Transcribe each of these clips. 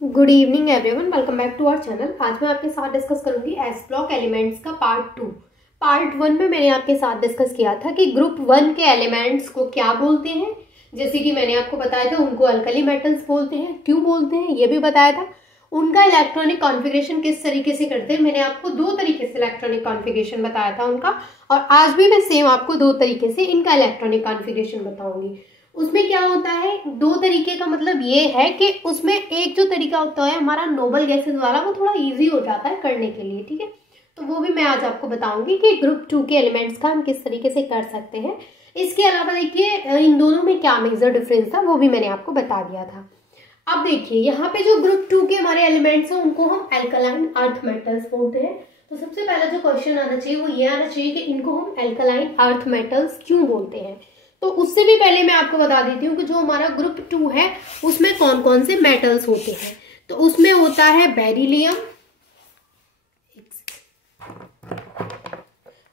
Good evening everyone, welcome back to our channel. आज मैं आपके साथ डिस्कस करूंगी एस ब्लॉक एलिमेंट्स का पार्ट 2। पार्ट 1 में मैंने आपके साथ डिस्कस किया था कि ग्रुप 1 के एलिमेंट्स को क्या बोलते हैं। जैसे कि मैंने आपको बताया था उनको अल्कली मेटल्स बोलते हैं, क्यों बोलते हैं ये भी बताया था। उनका इलेक्ट्रॉनिक कॉन्फ़िगरेशन किस तरीके से करते हैं, मैंने आपको 2 तरीके से इलेक्ट्रॉनिक कॉन्फ़िगरेशन बताया था उनका, और आज भी मैं सेम आपको 2 तरीके से इनका इलेक्ट्रॉनिक कॉन्फ़िगरेशन बताऊंगी। उसमें क्या होता है, 2 तरीके का मतलब ये है कि उसमें एक जो तरीका होता है हमारा नोबल गैसेस वाला, वो थोड़ा इजी हो जाता है करने के लिए, ठीक है। तो वो भी मैं आज आपको बताऊंगी कि ग्रुप 2 के एलिमेंट्स का हम किस तरीके से कर सकते हैं। इसके अलावा देखिए इन दोनों में क्या मेजर डिफरेंस था वो भी मैंने आपको बता दिया था। अब देखिए यहाँ पे जो ग्रुप 2 के हमारे एलिमेंट्स हैं उनको हम एल्कलाइन अर्थ मेटल्स बोलते हैं। तो सबसे पहला जो क्वेश्चन आना चाहिए वो ये आना चाहिए कि इनको हम एल्कलाइन अर्थ मेटल्स क्यों बोलते हैं। तो उससे भी पहले मैं आपको बता देती हूँ कि जो हमारा ग्रुप 2 है उसमें कौन कौन से मेटल्स होते हैं। तो उसमें होता है बेरिलियम,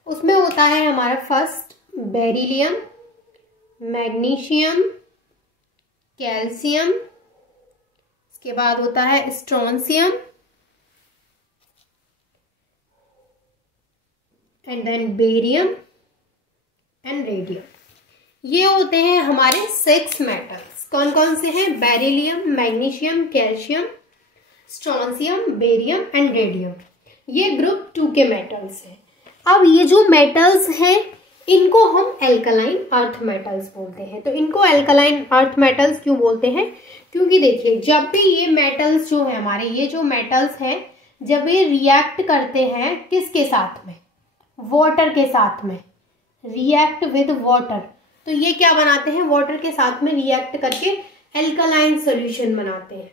उसमें होता है हमारा फर्स्ट बेरिलियम, मैग्नीशियम, कैल्शियम, इसके बाद होता है strontium and then barium and radium. ये होते हैं हमारे 6 मेटल्स। कौन कौन से हैं? Beryllium, magnesium, calcium, strontium, barium and radium. ये ग्रुप 2 के मेटल्स हैं। अब ये जो मेटल्स हैं इनको हम एल्कलाइन अर्थ मेटल्स बोलते हैं। तो इनको एल्कलाइन अर्थ मेटल्स क्यों बोलते हैं? क्योंकि देखिए जब भी ये मेटल्स जो है हमारे, ये जो मेटल्स हैं जब ये रिएक्ट करते हैं किसके साथ में? वाटर के साथ में, रिएक्ट विद वाटर। तो ये क्या बनाते हैं? वाटर के साथ में रिएक्ट करके एल्कलाइन सॉल्यूशन बनाते हैं।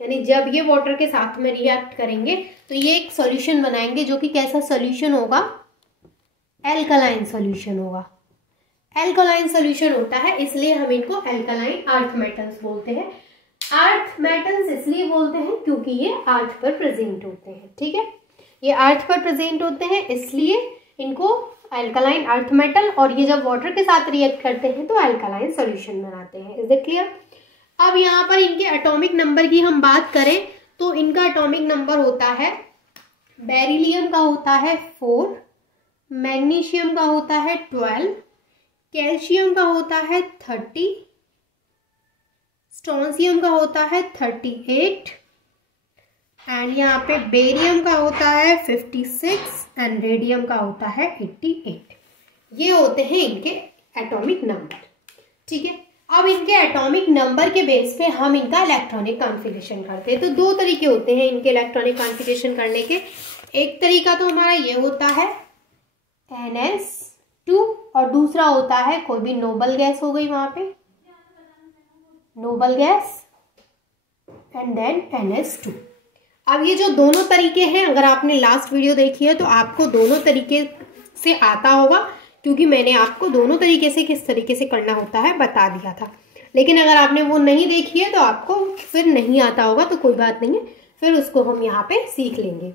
यानी जब ये वाटर के साथ में रिएक्ट करेंगे तो ये एक सॉल्यूशन बनाएंगे जो कि कैसा सॉल्यूशन होगा? एल्कलाइन सॉल्यूशन होगा। एल्कलाइन सॉल्यूशन होता है, इसलिए हम इनको एल्कलाइन अर्थ मेटल्स बोलते हैं। अर्थ मेटल्स इसलिए बोलते हैं क्योंकि ये अर्थ पर प्रेजेंट होते हैं, ठीक है। ये अर्थ पर प्रेजेंट होते हैं इसलिए इनको एल्कलाइन अर्थ मेटल, और ये जब वाटर के साथ रिएक्ट करते हैं तो एल्कलाइन सॉल्यूशन बनाते हैं। Is it clear? अब यहाँ पर इनके एटॉमिक नंबर की हम बात करें तो इनका एटॉमिक नंबर होता है, बेरिलियम का होता है 4, मैग्नीशियम का होता है 12, कैल्शियम का होता है 30, स्ट्रोंशियम का होता है 38 एंड यहाँ पे बेरियम का होता है 56 एंड रेडियम का होता है 88। ये होते हैं इनके एटॉमिक नंबर, ठीक है। अब इनके एटॉमिक नंबर के बेस पे हम इनका इलेक्ट्रॉनिक कॉन्फ़िगरेशन करते हैं। तो 2 तरीके होते हैं इनके इलेक्ट्रॉनिक कॉन्फ़िगरेशन करने के। एक तरीका तो हमारा ये होता है NS2 और दूसरा होता है कोई भी नोबल गैस हो गई, वहां पे noble gas and then NS2। अब ये जो दोनों तरीके हैं, अगर आपने लास्ट वीडियो देखी है तो आपको दोनों तरीके से आता होगा, क्योंकि मैंने आपको दोनों तरीके से किस तरीके से करना होता है बता दिया था। लेकिन अगर आपने वो नहीं देखी है तो आपको फिर नहीं आता होगा, तो कोई बात नहीं है, फिर उसको हम यहाँ पे सीख लेंगे।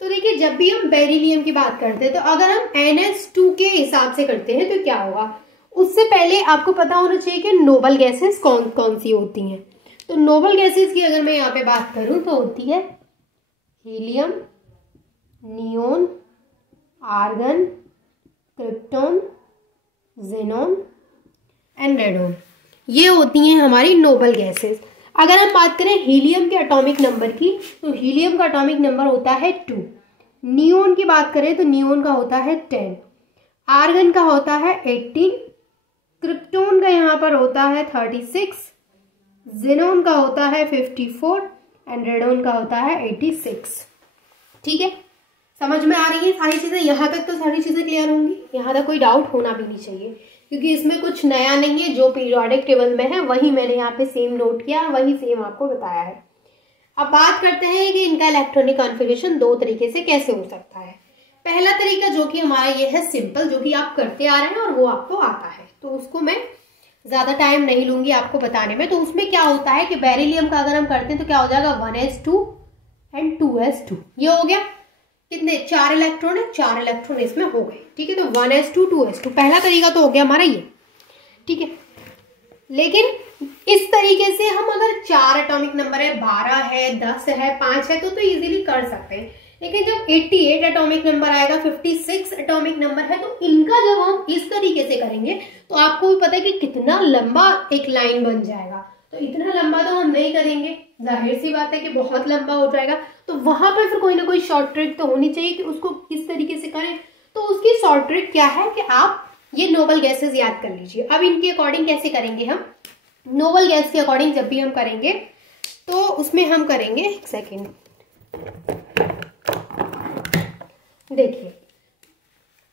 तो देखिए जब भी हम बेरिलियम की बात करते हैं तो अगर हम NS2 के हिसाब से करते हैं तो क्या होगा, उससे पहले आपको पता होना चाहिए कि नोबल गैसेस कौन कौन सी होती हैं। तो नोबल गैसेस की अगर मैं यहाँ पे बात करूँ तो होती है helium, neon, argon, krypton, xenon and radon. ये होती हैं हमारी नोबल गैसेस। अगर हम बात करें हीलियम के एटॉमिक नंबर की तो हीलियम का एटॉमिक नंबर होता है 2। नियोन की बात करें तो नियोन का होता है 10, आर्गन का होता है 18, क्रिप्टॉन का यहाँ पर होता है 36, ज़ेनॉन का होता है 54 एंड रेडॉन का होता है 86। ठीक है, समझ में आ रही है सारी चीजें? यहाँ तक तो सारी चीजें क्लियर होंगी, यहाँ तक कोई डाउट होना भी नहीं चाहिए, क्योंकि इसमें कुछ नया नहीं है। जो पीरियोडिक टेबल में है वही मैंने यहाँ पे सेम नोट किया और वही सेम आपको बताया है। अब बात करते हैं कि इनका इलेक्ट्रॉनिक कॉन्फ़िगरेशन 2 तरीके से कैसे हो सकता है। पहला तरीका जो कि हमारा ये है सिंपल, जो कि आप करते आ रहे हैं और वो आपको आता है, तो उसको मैं ज्यादा टाइम नहीं लूंगी आपको बताने में। तो उसमें क्या होता है कि बेरिलियम का अगर हम करते हैं तो क्या हो जाएगा, 1s2 एंड 2s2। ये हो गया, कितने? 4 इलेक्ट्रॉन है, 4 इलेक्ट्रॉन इसमें हो गए, ठीक है। तो 1s2 2s2 पहला तरीका तो हो गया हमारा ये, ठीक है। लेकिन इस तरीके से हम अगर 4 एटॉमिक नंबर है, 12 है, 10 है, 5 है तो इजीली कर सकते हैं। लेकिन जब 88 एटॉमिक नंबर आएगा, 56 एटॉमिक नंबर है, तो इनका जब हम इस तरीके से करेंगे तो आपको भी पता है कि कितना लंबा एक लाइन बन जाएगा। तो इतना लंबा तो हम नहीं करेंगे, जाहिर सी बात है कि बहुत लंबा हो जाएगा। तो वहां पर फिर कोई ना कोई शॉर्ट ट्रिक तो होनी चाहिए कि उसको किस तरीके से करें। तो उसकी शॉर्ट ट्रिक क्या है कि आप ये नोबल गैसेस याद कर लीजिए। अब इनके अकॉर्डिंग कैसे करेंगे हम, नोबल गैस के अकॉर्डिंग जब भी हम करेंगे तो उसमें हम करेंगे, एक सेकेंड देखिए,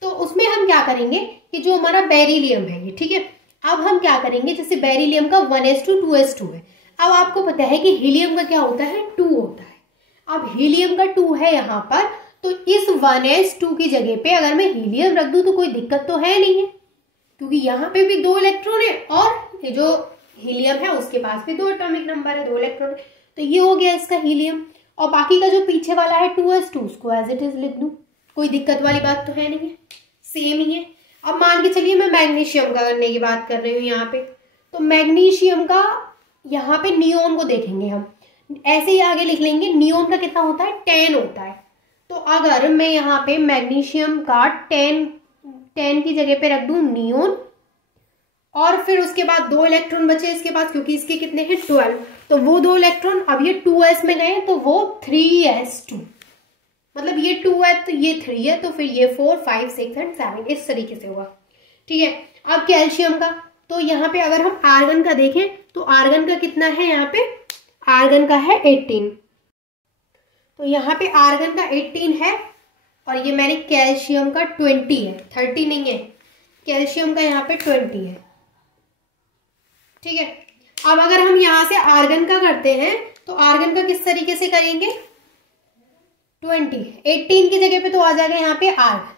तो उसमें हम क्या करेंगे कि जो हमारा बेरिलियम है ये, ठीक है, अब हम क्या करेंगे, जैसे बेरिलियम का 1s2 2s2 है। अब आपको पता है कि हीलियम का क्या होता है, 2 होता है। अब हीलियम का 2 है यहाँ पर, तो इस 1s2 की जगह पे अगर मैं हीलियम रख दूं तो कोई दिक्कत तो है नहीं है, क्योंकि यहाँ पे भी 2 इलेक्ट्रॉन है और ये जो हीलियम है उसके पास भी 2 एटॉमिक नंबर है, 2 इलेक्ट्रॉन है। तो ये हो गया इसका हीलियम। और बाकी का जो पीछे वाला है 2s2, उसको एज इट इज लिख दूं, कोई दिक्कत वाली बात तो है नहीं है, सेम ही है। अब मान के चलिए मैं मैग्नीशियम का करने की बात कर रही हूँ यहाँ पे, तो मैग्नीशियम का यहाँ पे नियोन को देखेंगे हम, ऐसे ही आगे लिख लेंगे। नियोन का कितना होता है, 10 होता है। तो अगर मैं यहाँ पे मैग्नीशियम का 10 की जगह पे रख दूं नियोन, और फिर उसके बाद 2 इलेक्ट्रॉन बचे इसके पास, क्योंकि इसके कितने हैं 12, तो वो 2 इलेक्ट्रॉन अब ये 2s में गए तो वो 3s2, मतलब ये 2 है तो ये 3 है, तो फिर ये 4 5 6 एंड 7 इस तरीके से होगा, ठीक है। अब कैल्शियम का, तो यहाँ पे अगर हम आर्गन का देखें तो आर्गन का कितना है, यहाँ पे आर्गन का है 18, तो यहाँ पे आर्गन का 18 है, और ये मैंने कैल्शियम का 20 है, 30 नहीं है, कैल्शियम का यहाँ पे 20 है, ठीक है। अब अगर हम यहाँ से आर्गन का करते हैं तो आर्गन का किस तरीके से करेंगे, 20, 18 की जगह पे तो आ जाएगा यहाँ पे आर्गन।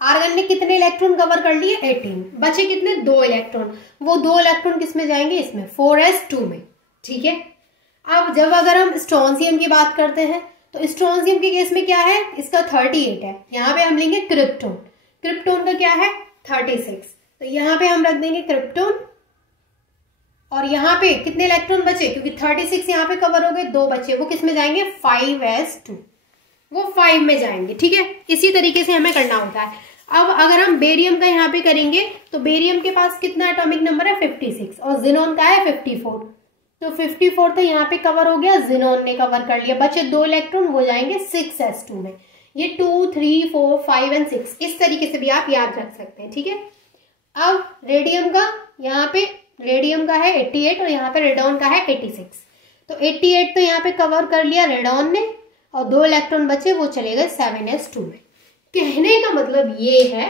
आर्गन ने कितने इलेक्ट्रॉन कवर कर लिए, 18, बचे कितने, 2 इलेक्ट्रॉन। वो 2 इलेक्ट्रॉन किस में जाएंगे, इसमें 4s2 में, ठीक है। अब जब अगर हम स्ट्रोंशियम की बात करते हैं तो स्ट्रोंशियम के केस में क्या है, इसका 38 है। यहाँ पे हम लेंगे क्रिप्टोन, क्रिप्टोन का क्या है 36, तो यहाँ पे हम रख देंगे क्रिप्टोन। और यहाँ पे कितने इलेक्ट्रॉन बचे, क्योंकि 36 यहाँ पे कवर हो गए, 2 बचे, वो किस में जाएंगे 5s2, वो 5 में जाएंगे, ठीक है। इसी तरीके से हमें करना होता है। अब अगर हम बेरियम का यहाँ पे करेंगे तो बेरियम के पास कितना एटॉमिक नंबर है 56, और जिनोन का है 54, तो 54 तो यहाँ पे कवर हो गया, जिनोन ने कवर कर लिया, बचे 2 इलेक्ट्रॉन, वो जाएंगे 6s2 में। ये 2 3 4 5 एंड 6 इस तरीके से भी आप याद रख सकते हैं, ठीक है। अब रेडियम का, यहाँ पे रेडियम का है 88 और यहाँ पे रेडॉन का है 86, तो 88 तो यहाँ पे कवर कर लिया रेडॉन ने, और 2 इलेक्ट्रॉन बचे, वो चले गए 7s2 में। कहने का मतलब ये है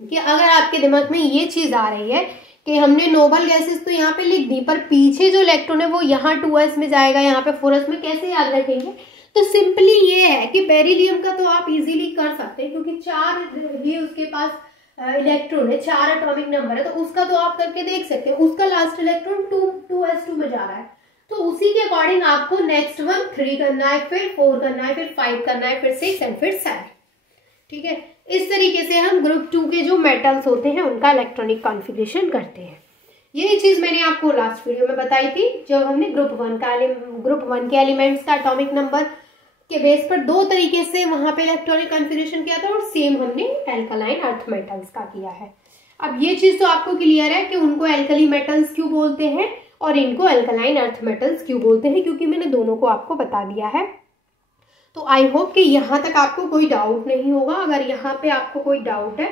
कि अगर आपके दिमाग में ये चीज आ रही है कि हमने नोबल गैसेस तो यहाँ पे लिख दी, पर पीछे जो इलेक्ट्रॉन है वो यहाँ 2s में जाएगा, यहाँ पे 4s में, कैसे याद रखेंगे, तो सिंपली ये है कि बेरिलियम का तो आप इजीली कर सकते हैं, क्योंकि 4 ही उसके पास इलेक्ट्रॉन है, 4 एटॉमिक नंबर है, तो उसका तो आप करके देख सकते हैं। उसका लास्ट इलेक्ट्रॉन 2s2 में जा रहा है, तो उसी के अकॉर्डिंग आपको नेक्स्ट वन 3 करना है, फिर 4 करना है, फिर 5 करना है, फिर 6 एंड फिर 7, ठीक है। इस तरीके से हम ग्रुप 2 के जो मेटल्स होते हैं उनका इलेक्ट्रॉनिक कॉन्फ़िगरेशन करते हैं। यही चीज मैंने आपको लास्ट वीडियो में बताई थी, जब हमने ग्रुप 1 के एलिमेंट्स का एटॉमिक नंबर के बेस पर 2 तरीके से वहां पे इलेक्ट्रॉनिक कॉन्फ़िगरेशन किया था, और सेम हमने एल्कलाइन अर्थ मेटल्स का किया है। अब ये चीज तो आपको क्लियर है कि उनको एल्कली मेटल्स क्यों बोलते हैं और इनको एल्कलाइन अर्थ मेटल्स क्यों बोलते हैं, क्योंकि मैंने दोनों को आपको बता दिया है। तो आई होप कि यहाँ तक आपको कोई डाउट नहीं होगा। अगर यहाँ पे आपको कोई डाउट है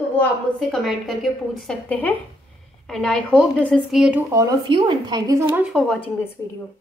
तो वो आप मुझसे कमेंट करके पूछ सकते हैं। And I hope this is clear to all of you, and thank you so much for watching this video.